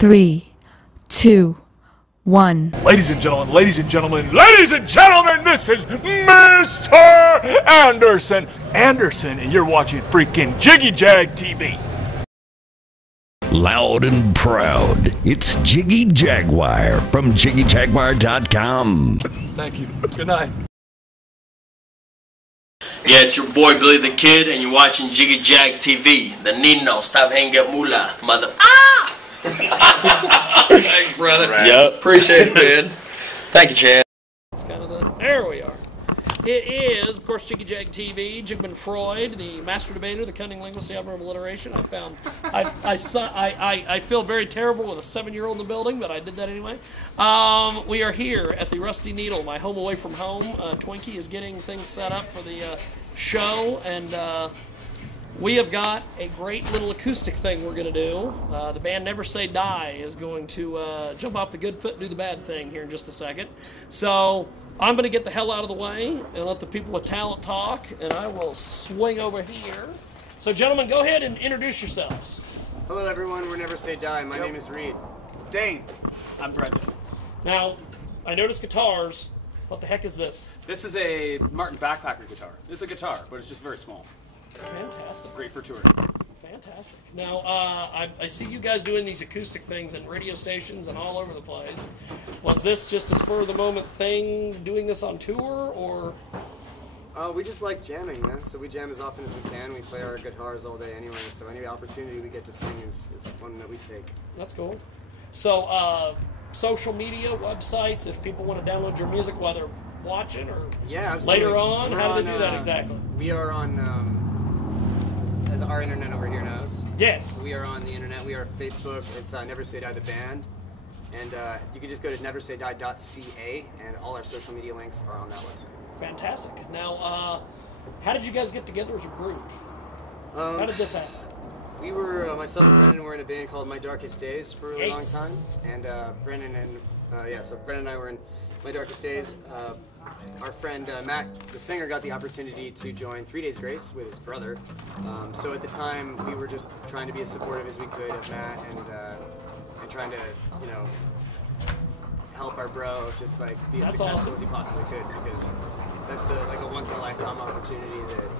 3, 2, 1. Ladies and gentlemen, ladies and gentlemen, ladies and gentlemen, this is Mr. Anderson. Anderson, and you're watching freaking Jiggy Jag TV. Loud and proud, it's Jiggy Jaguar from JiggyJaguar.com. Thank you. Good night. Yeah, it's your boy Billy the Kid, and you're watching Jiggy Jag TV. The Nino, stop hanging mula, mother. Ah! Thanks, brother. Right. Yep. Appreciate it, man. Thank you, Chad. It's kind of the. There we are. It is, of course, Jiggy Jag TV. Jigman Freud, the master debater, the cunning linguist, the album of alliteration. I feel very terrible with a 7-year-old in the building, but I did that anyway. We are here at the Rusty Needle, my home away from home. Twinkie is getting things set up for the show, and we have got a great little acoustic thing we're going to do. The band Never Say Die is going to jump off the good foot and do the bad thing here in just a second. So I'm going to get the hell out of the way and let the people with talent talk, and I will swing over here. So gentlemen, go ahead and introduce yourselves. Hello everyone, we're Never Say Die. My name is Reed. Dane. I'm Brendan. Now, I noticed guitars. What the heck is this? This is a Martin backpacker guitar. It's a guitar, but it's just very small. Fantastic. Great for touring. Fantastic. Now, I see you guys doing these acoustic things at radio stations and all over the place. Was this just a spur-of-the-moment thing, doing this on tour, or...? We just like jamming, man. So we jam as often as we can. We play our guitars all day anyway, so any opportunity we get to sing is one that we take. That's cool. So, social media, websites, if people want to download your music while they're watching, or later on, how do they do that exactly? We are on... as our internet over here knows. Yes. We are on the internet. We are Facebook. It's Never Say Die the band. And you can just go to neversaydie.ca, and all our social media links are on that website. Fantastic. Now, how did you guys get together as a group? How did this happen? We were, myself and Brendan were in a band called My Darkest Days for a really long time. And Brendan and I were in My Darkest Days. Our friend Matt, the singer, got the opportunity to join 3 Days Grace with his brother. So at the time, we were just trying to be as supportive as we could of Matt and trying to, help our bro just like be as successful as he possibly could, because that's like a once in a lifetime opportunity that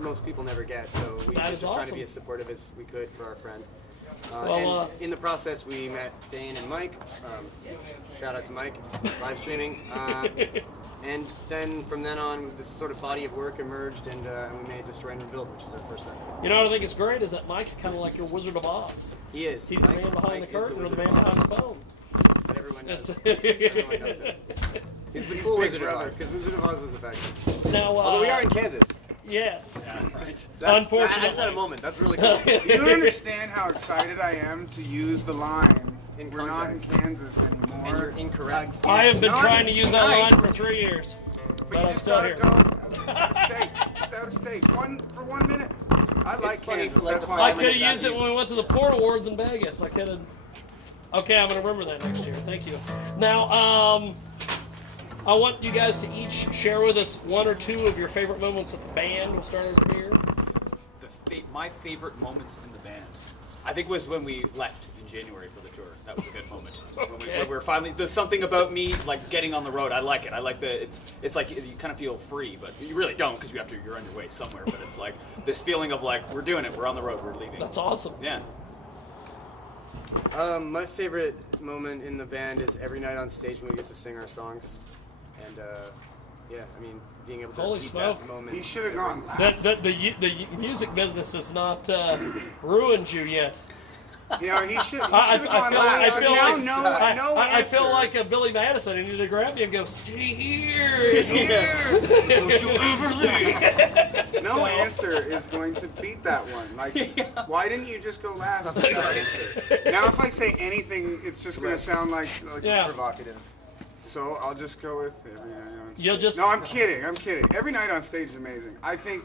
most people never get. So we were just trying to be as supportive as we could for our friend. And in the process, we met Dane and Mike. Shout out to Mike, live streaming. And then from then on, this sort of body of work emerged, and we made Destroy and Rebuild, which is our first record. You know what I think is great is that Mike's kind of like your Wizard of Oz. He is. He's the man behind the curtain, or the man behind the phone. But everyone knows. Everyone knows it. He's the cool Wizard of Oz, because Wizard of Oz was the best. Now, although we are in Kansas. Yes. Yeah, right. Unfortunately. I just had a moment. That's really cool. You don't understand how excited I am to use the line. We're not in context. Kansas anymore. And you're incorrect. I have been trying to use that line for 3 years. But you just gotta go out of state. Just out of state. For 1 minute. I like Kansas. That's why I could have used it when we went to the Port Awards in Vegas. I could have. Okay, I'm going to remember that next year. Thank you. Now, I want you guys to each share with us one or two of your favorite moments of the band. We'll start over here. My favorite moments in the band, I think, was when we left in January for the tour. That was a good moment. Okay. When we were finally, there's something about me, like, getting on the road. I like it. I like it's like you kind of feel free, but you really don't, because you're on your way somewhere. But it's like this feeling of like, we're doing it, we're on the road, we're leaving. That's awesome. Yeah. My favorite moment in the band is every night on stage when we get to sing our songs. And, yeah, I mean, being able to repeat that moment. He should have gone last. The music business has not ruined you yet. You know, he should have gone last. I feel like Billy Madison. I need to grab you and go, stay here. Don't you ever leave. No answer is going to beat that one. Like, why didn't you just go last with that answer? Now, if I say anything, it's just going to sound like provocative. So I'll just go with every night on stage. You'll just... No, I'm kidding. Every night on stage is amazing. I think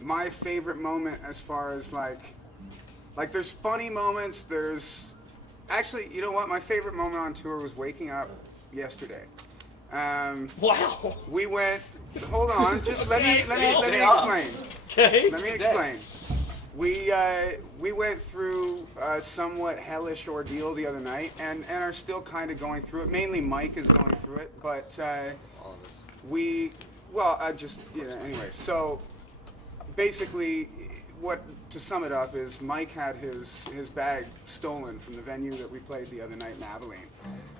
my favorite moment, as far as like there's funny moments, there's... Actually, you know what? My favorite moment on tour was waking up yesterday. Wow. We went... Hold on. Just let me explain. Okay. Let me explain. We went through a somewhat hellish ordeal the other night, and are still kind of going through it. Mainly Mike is going through it, but All of us. Anyway. So basically, to sum it up is Mike had his bag stolen from the venue that we played the other night in Abilene,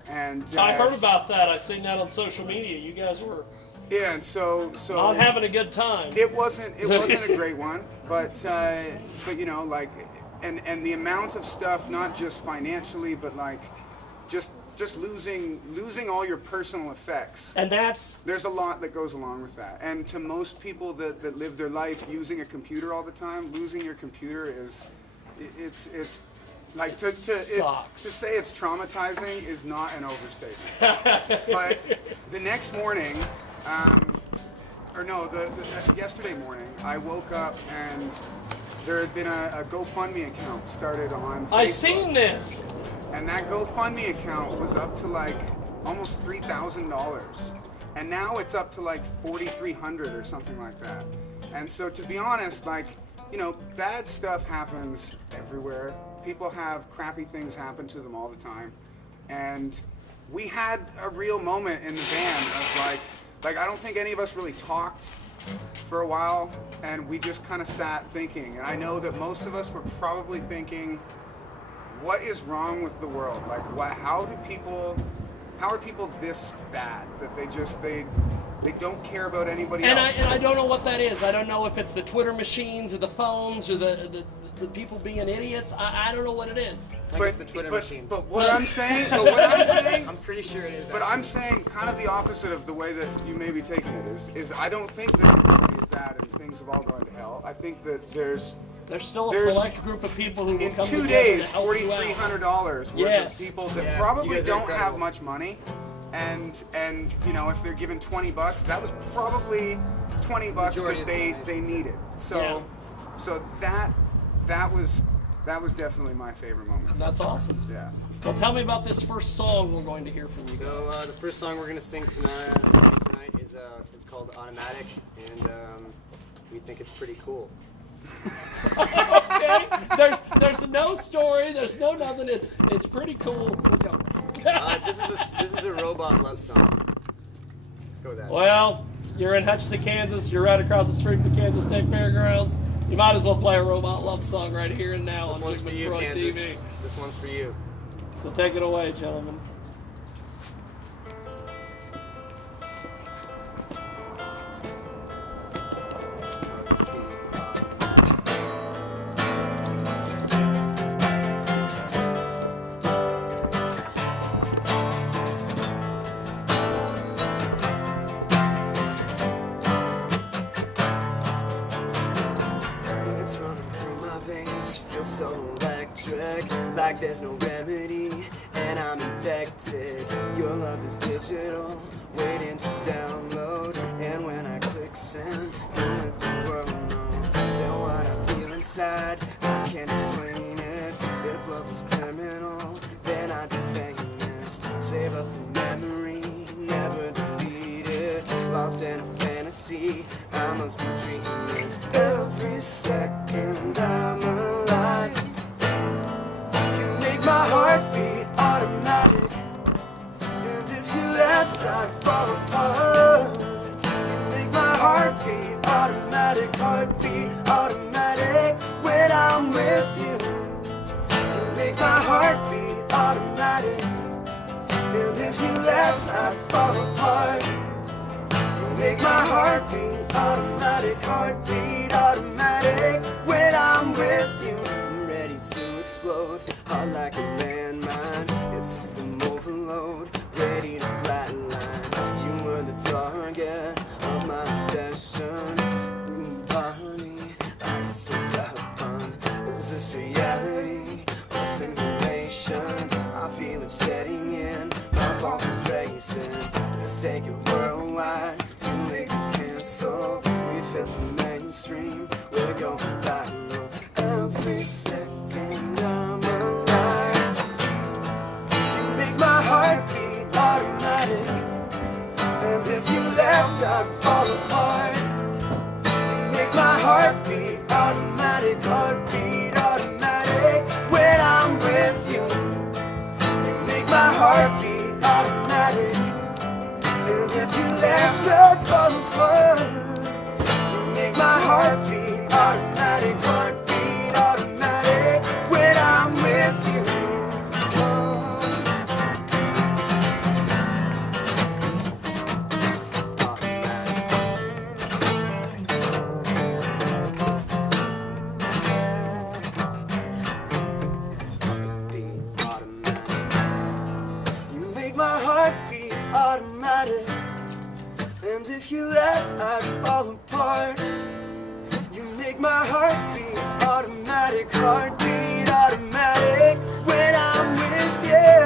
and I heard about that. I seen that on social media. You guys were and so not having a good time. It wasn't a great one, but you know, like, and the amount of stuff, not just financially, but like just losing all your personal effects. And there's a lot that goes along with that. And to most people that live their life using a computer all the time, losing your computer is it's like to say it's traumatizing is not an overstatement. But the next morning, yesterday morning, I woke up and there had been a GoFundMe account started on Facebook. I seen this. And that GoFundMe account was up to like almost $3,000. And now it's up to like $4,300 or something like that. And so to be honest, like, you know, bad stuff happens everywhere. People have crappy things happen to them all the time. And we had a real moment in the band of like I don't think any of us really talked for a while, and we just kind of sat thinking. And I know that most of us were probably thinking, what is wrong with the world? Like, how are people this bad that they don't care about anybody else? And I don't know what that is. I don't know if it's the Twitter machines or the phones or the people being idiots. I don't know what it is. I think it's the Twitter machines. But what I'm saying, I'm pretty sure it is. But I'm saying kind of the opposite of the way that you may be taking it is I don't think that everybody is bad and things have all gone to hell. I think that there's still a select group of people who will come in 2 together days, to help you out. $4,300 worth of people that probably don't have much money, and you know, if they're given $20, that was probably $20 that they needed. So that was definitely my favorite moment. That's awesome. Yeah. Well, tell me about this first song we're going to hear from you. So the first song we're going to sing tonight is it's called Automatic, and we think it's pretty cool. Okay. There's no story. There's no nothing. It's pretty cool. Let's go. This is a robot love song. Let's go with that. Well, you're in Hutchinson, Kansas. You're right across the street from the Kansas State Fairgrounds. You might as well play a robot love song right here and now This on one's for you, Jiggy Kansas. TV. This one's for you. So take it away, gentlemen. It's running through my veins, feel so electric, like there's no remedy, and I'm infected. Your love is digital, waiting to download, and when I click send, you let the world know that what I feel inside, I can't explain it. If love was criminal, then I'd be famous. Save up for memory, never delete it. Lost in a fantasy, I must be dreaming. Every second I'm alive. You make my heart beat automatic, and if you left I'd fall apart. You make my heart beat automatic, heartbeat automatic when I'm with you. You make my heart beat automatic, and if you left I'd fall apart. You make my heart beat automatic, heartbeat automatic when I'm with you. I'm ready to explode, hot like a landmine. It's system overload, ready to flatline. You were the target of my obsession. Bonnie, I get so caught upon. Is this reality or simulation? I feel it setting in, my pulse is racing. Let's take it worldwide, too late to cancel. We've hit the mainstream, we're going viral. Every second I'm alive. You make my heart beat automatic, and if you left I'd fall apart. You make my heart beat automatic, heartbeat left, I fall apart. You make my heart beat automatic, heartbeat automatic when I'm with you. My heartbeat automatic, and if you left, I'd fall apart. You make my heartbeat automatic, heartbeat automatic when I'm with you.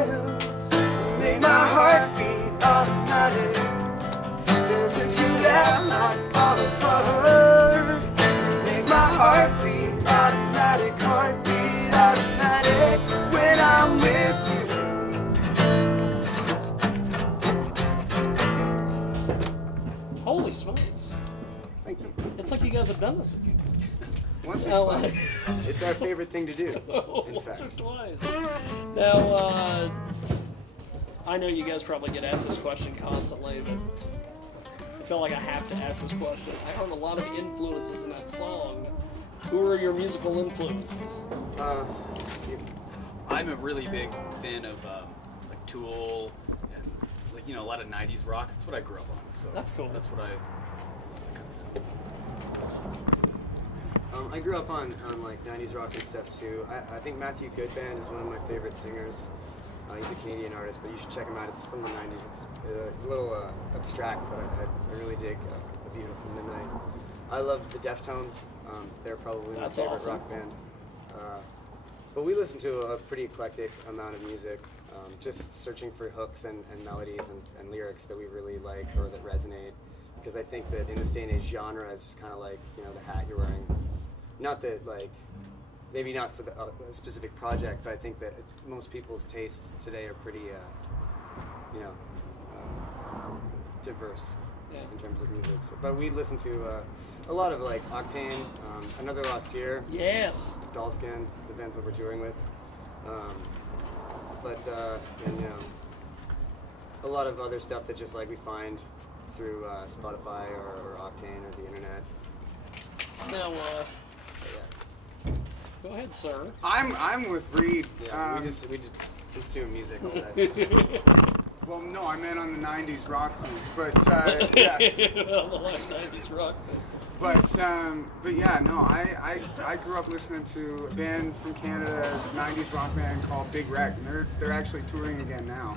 You make my heartbeat automatic, and if you left, I'd fall apart. You make my heartbeat automatic, heartbeat automatic when I'm with you. Holy smokes. Thank you. It's like you guys have done this a few Once or now, twice. It's our favorite thing to do, in once fact. or twice. Now, I know you guys probably get asked this question constantly, but I feel like I have to ask this question. I heard a lot of influences in that song. Who are your musical influences? I'm a really big fan of like Tool and like a lot of '90s rock. That's what I grew up on. So That's cool. That's what I kind of said. I grew up on like 90s rock and stuff too. I think Matthew Goodband is one of my favorite singers. He's a Canadian artist, but you should check him out. It's from the 90s. It's a little abstract, but I really dig A View from Midnight. I love the Deftones. They're probably my favorite awesome. rock band. But we listen to a pretty eclectic amount of music, just searching for hooks and melodies and lyrics that we really like or that resonate. Because I think that in this day and age, genre is just kind of like the hat you're wearing. Not that like, maybe not for a specific project, but I think that most people's tastes today are pretty, diverse in terms of music. So, but we listen to a lot of like Octane, Another Lost Year. Yes. Dollskin, the bands that we're touring with. And a lot of other stuff that just like we find through Spotify or Octane or the internet. Now, go ahead, sir. I'm with Reed. Yeah, we just consume music all day. Well, no, I meant on the '90s rock thing, but yeah. On the 90s rock thing. But yeah, no, I grew up listening to a band from Canada, a '90s rock band called Big Wreck, and they're actually touring again now.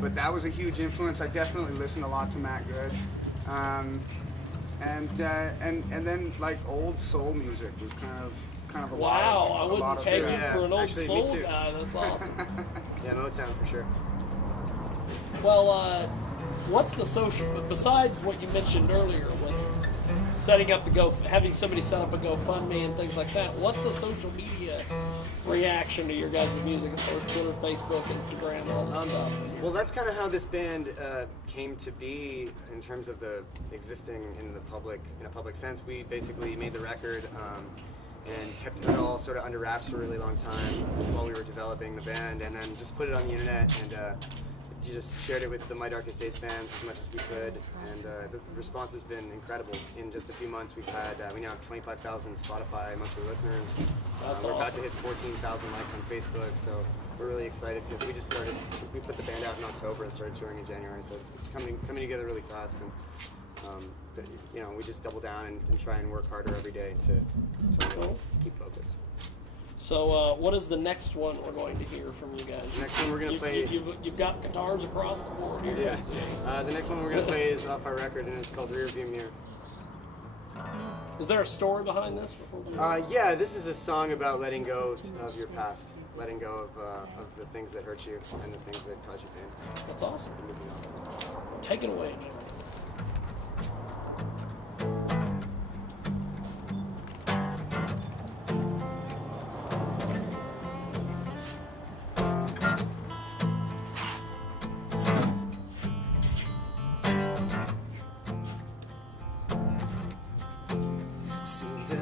But that was a huge influence. I definitely listened a lot to Matt Good, and then like old soul music was kind of a Wow, lot of, I a lot wouldn't of take it. you for an old Actually, me soul too. guy. That's awesome. Yeah, Motown for sure. Well, what's the social, besides what you mentioned earlier with setting up having somebody set up a GoFundMe and things like that, what's the social media reaction to your guys' music as far as Twitter, Facebook, Instagram, all that stuff? Well, that's kind of how this band came to be in terms of the existing in a public sense. We basically made the record and kept it all sort of under wraps for a really long time while we were developing the band, and then just put it on the internet and just shared it with the My Darkest Days fans as much as we could, and the response has been incredible. In just a few months, we now have 25,000 Spotify monthly listeners. That's we're about awesome. to hit 14,000 likes on Facebook, so we're really excited because we put the band out in October and started touring in January, so it's coming together really fast, and we just double down and try and work harder every day to keep focused. So, what is the next one we're going to hear from you guys? The next one we're going to play... You've got guitars across the board here. Yeah. The next one we're going to play is off our record, and it's called Rearview Mirror. Is there a story behind this? Yeah, this is a song about letting go of your past, letting go of the things that hurt you and the things that cause you pain. That's awesome. Take it away, Jimmy.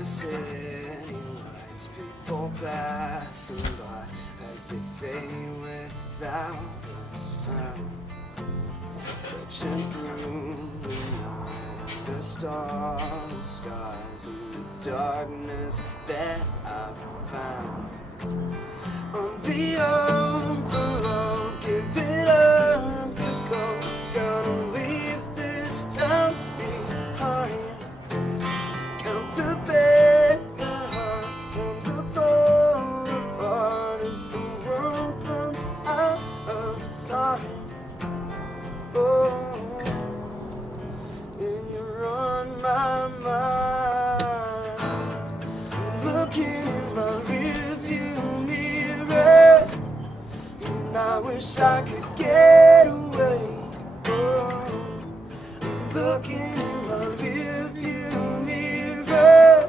City lights, people passing by as they fade without a sound. searching through the night, the stars, skies, and the darkness that I've found. On the open road, give it up the ghost. Gonna leave this town behind. Count the beggar hearts from the boulevard as the world runs out of time. Oh, and you're on my mind. Looking in my rearview mirror, and I wish I could get away. Oh, looking in my rearview mirror,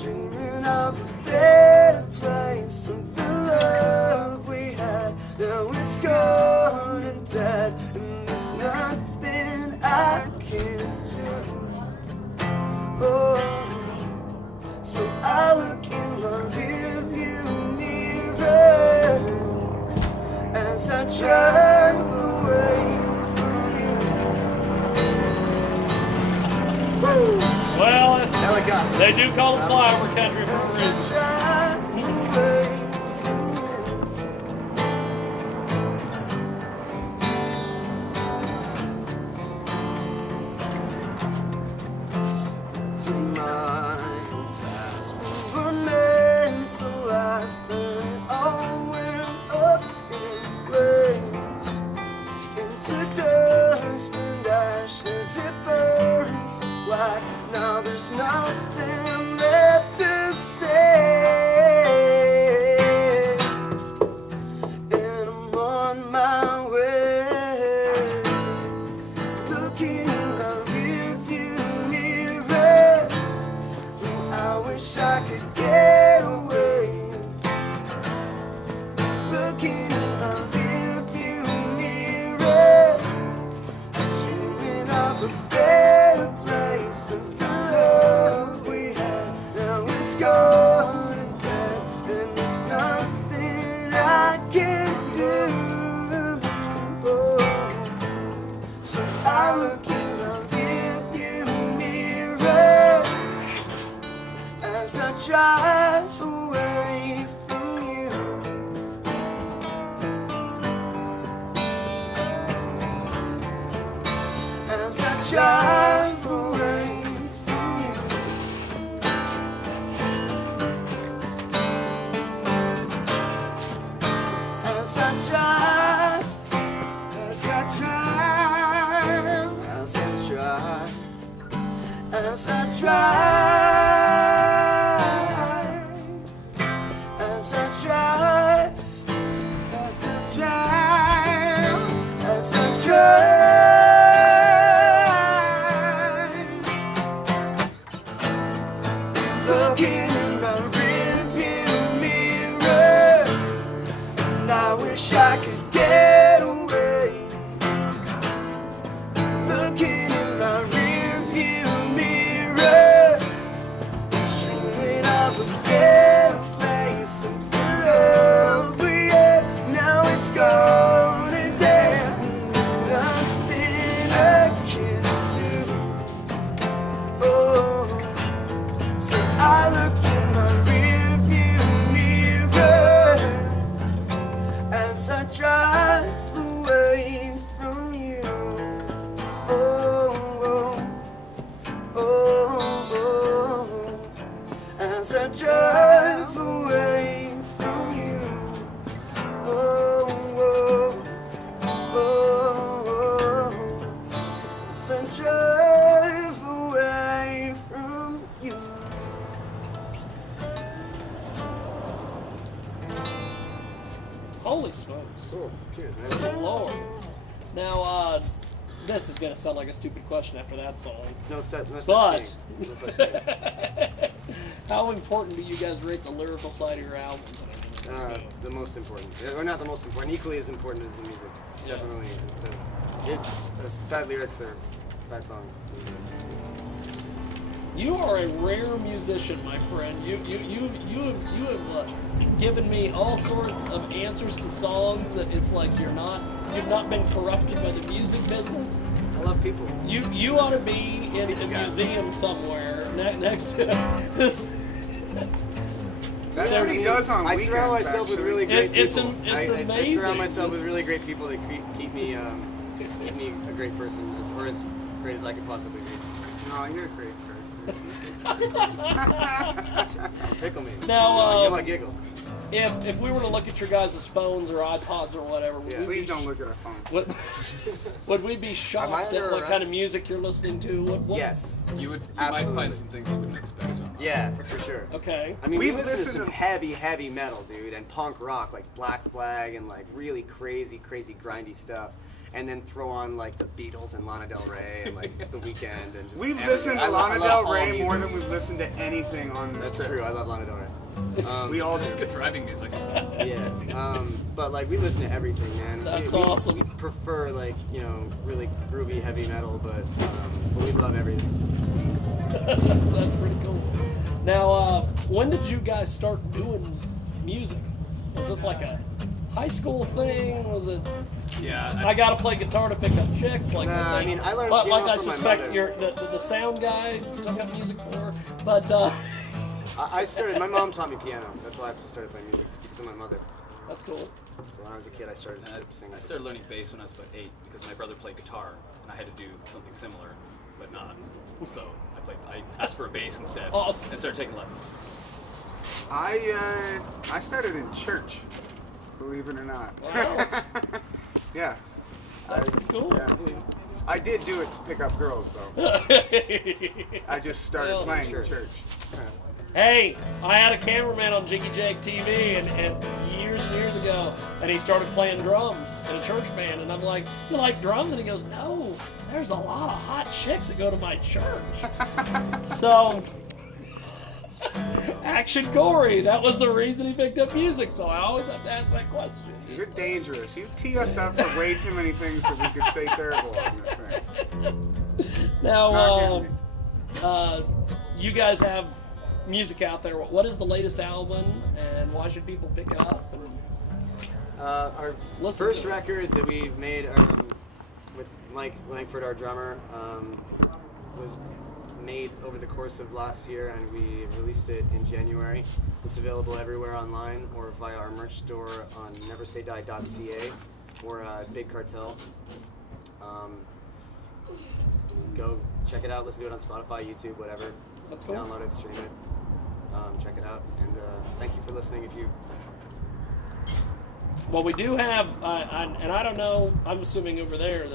dreaming of a better place from the love we had. Now it's gone and dead, and there's nothing I can do. Oh, so I look in my rearview mirror as I drive away from you. Woo! Well, Helicopter. they do call it flyover country for a As I reason. drive away from you. The mind past we were meant to last, then it all went up in flames, into dust and ashes. It burned so black. Now there's nothing left to say, and I'm on my way, looking in my rearview mirror. I wish I could get away, looking in my rearview mirror, dreaming of a better place and the love we had. Now it's gone and dead, and there's nothing I can do. Oh, so I look in my rearview mirror as I drive away from you. As I drive away from you. As I drive, as I drive, as I drive, as I drive, as I drive, as I drive, as I drive, looking in my rearview mirror, and I wish I could get away, looking in my rearview mirror, dreaming of a better place and the love we had. Now it's gone and dead, and there's nothing I can do. Oh, so I look in my rearview mirror as I drive away from you. Oh, oh, oh, oh, as I drive away from you. Oh, oh, oh, oh, as I drive away from you. Holy smokes. Cool. Cheers, man. Good Lord. Now, this is going to sound like a stupid question after that song. No such But- thing. No such thing. How important do you guys rate the lyrical side of your albums? The most important, or not the most important, equally as important as the music. Yeah. Definitely. It's bad lyrics or bad songs. You are a rare musician, my friend. You have given me all sorts of answers to songs that it's like you're not you've not been corrupted by the music business. I love people. You ought to be in a museum somewhere next to this. That's what he does on I weekends. surround myself with really great It's people. amazing. I surround myself with really great people that keep me a great person, or as great as I could possibly be. No, you're a great person. Tickle me. Now, you know I giggle. If we were to look at your guys' phones or iPods or whatever, Please don't look at our phones. Would we be shocked at what kind of music you're listening to? What? Yes. You might find some things you wouldn't expect. Yeah, for sure. Okay. I mean, we listen to some heavy metal, dude, and punk rock, like Black Flag, and like really crazy grindy stuff. And then throw on like the Beatles and Lana Del Rey and like The Weeknd and just. We've listened to Lana Del Rey more than we've listened to anything on this. That's true. I love Lana Del Rey. We all do. Good driving music. Yeah. But like we listen to everything, man. That's we awesome. We prefer like really groovy heavy metal, but we love everything. That's pretty cool. Now, when did you guys start doing music? Was this like a high school thing? Was it? Yeah. I gotta play guitar to pick up chicks. Like, nah, I mean, I learned like piano I from my suspect mother. you're the sound guy took up music for, but I started. My mom taught me piano. That's why I started playing music, because of my mother. that's cool. So when I was a kid, I started singing. I started learning bass when I was about 8 because my brother played guitar and I had to do something similar, but not. So I asked for a bass instead and started taking lessons. I started in church, believe it or not. Wow. Yeah. That's pretty cool. Yeah. I did do it to pick up girls, though. I just started playing in church. Hey, I had a cameraman on Jiggy Jag TV and years ago, and he started playing drums in a church band, and I'm like, you like drums? And he goes, no, there's a lot of hot chicks that go to my church. So, Action Corey, that was the reason he picked up music, so I always have to ask that question. You're dangerous. You tee us up for way too many things that we could say terrible on this thing. Now, you guys have music out there. What is the latest album, and why should people pick it up? And Our first record that we made with Mike Langford, our drummer, was made over the course of last year, and we released it in January. It's available everywhere online or via our merch store on neversaydie.ca or Big Cartel. Go check it out, listen to it on Spotify, YouTube, whatever. That's cool. Download it, stream it, check it out, and thank you for listening. Well, we do have, and I don't know, I'm assuming over there,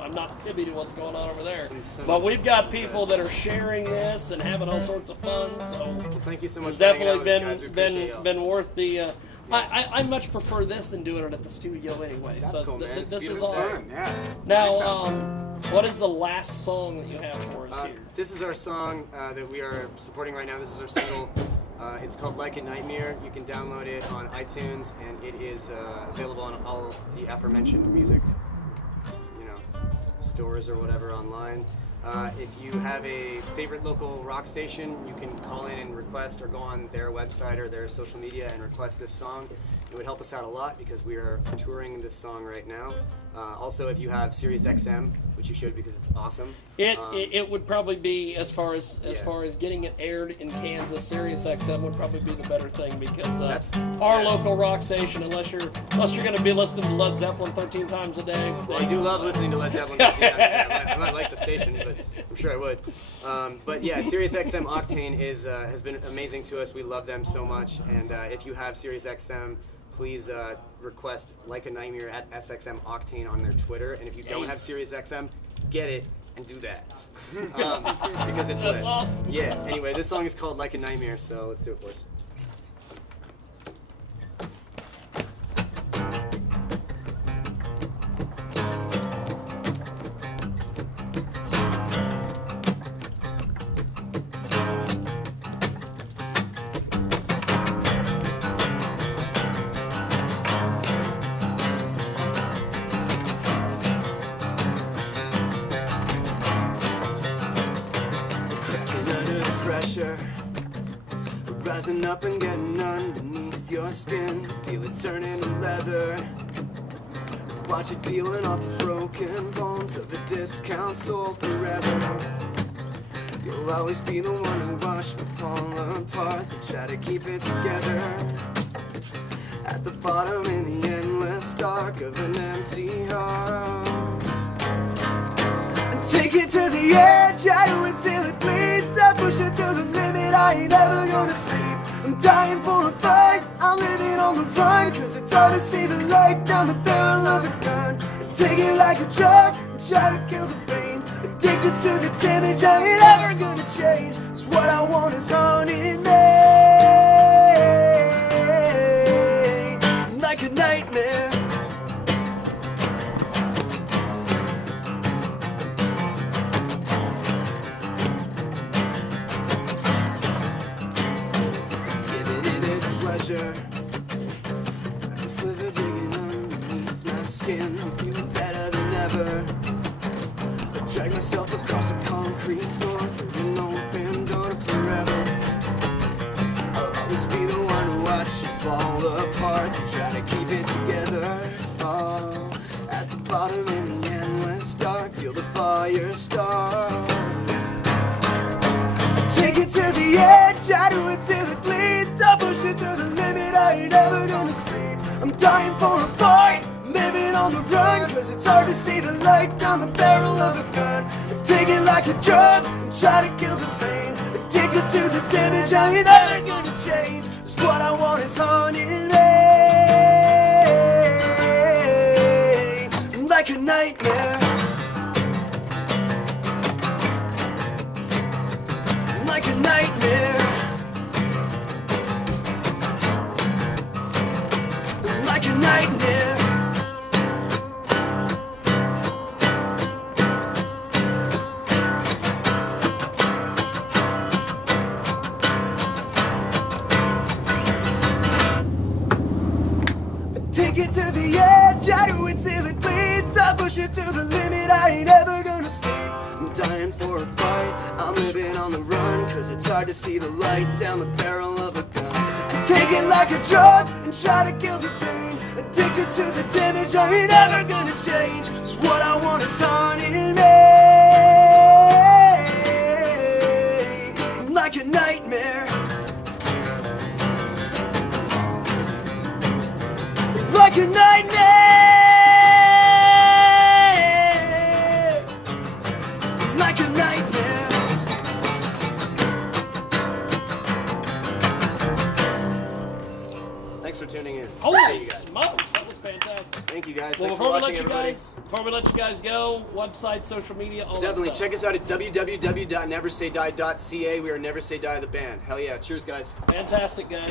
I'm not privy to what's going on over there. But we've got people that are sharing this and having all sorts of fun. So thank you so much. It's for hanging out definitely with us, guys. We appreciate y'all. been worth the. I much prefer this than doing it at the studio anyway. That's so cool, man. this is Fun, awesome. yeah. Now, what is the last song that you have for us here? This is our song that we are supporting right now. This is our single. It's called Like a Nightmare. You can download it on iTunes, and it is available on all of the aforementioned music, stores or whatever online. If you have a favorite local rock station, you can call in and request, or go on their website or their social media and request this song. It would help us out a lot because we are touring this song right now. Also, if you have SiriusXM, which you should because it's awesome. It would probably be, as far as getting it aired in Kansas, SiriusXM would probably be the better thing because our local rock station, unless you're going to be listening to Led Zeppelin 13 times a day. Well, I do love listening to Led Zeppelin 13 times a day. I might like the station, but I'm sure I would. But yeah, SiriusXM Octane has been amazing to us. We love them so much, and if you have SiriusXM, please request Like a Nightmare at SXM Octane on their Twitter. And if you don't have SiriusXM, get it and do that. Because it's That's lit. awesome. Yeah, anyway, this song is called Like a Nightmare, so let's do it, boys. Rising up and getting underneath your skin, feel it turning to leather. Watch it peeling off the broken bones of a discount sold forever. You'll always be the one who watched me fall apart, then try to keep it together. At the bottom in the endless dark of an empty heart. And take it to the edge, I do it till it bleeds. I push it to the limit, I ain't ever gonna sleep. I'm dying for a fight, I'm living on the run, cause it's hard to see the light down the barrel of a gun. And take it like a drug, and try to kill the pain. Addicted to the damage, I ain't ever gonna change. It's what I want is haunting me, like a nightmare. Giving it pleasure, like a sliver digging underneath my skin. I'm feeling better than ever. Drag myself across a concrete floor through an open door to forever. I'll always be the one to watch you fall apart, to try to keep it together. Oh, at the bottom in the endless dark, feel the fire start. Take it to the edge, I do it till it bleeds. I push it to the limit, I ain't ever gonna sleep. I'm dying for a fight, living on the run, cause it's hard to see the light down the barrel of a gun. Take it like a drug, and try to kill the pain. Addicted to the damage, I ain't ever gonna change. It's what I want is haunting me, like a nightmare. Like a nightmare. Like a nightmare. Take it to the edge, I do it till it bleeds. I push it to the limit, I ain't ever gonna sleep. I'm dying for a fight, I'm living on the run, cause it's hard to see the light down the barrel of a gun. And take it like a drug, and try to kill the pain. Addicted to the damage, I ain't ever gonna change. Cause what I want is haunting me, like a nightmare. Like a nightmare, like a nightmare. Thanks for tuning in. Holy smokes, that was fantastic. Thank you guys. Well, Thanks for watching, everybody. Before we let you guys go, website, social media, all Definitely that stuff. check us out at www.neversaydie.ca. We are Never Say Die the band. Hell yeah. Cheers, guys. Fantastic, guys.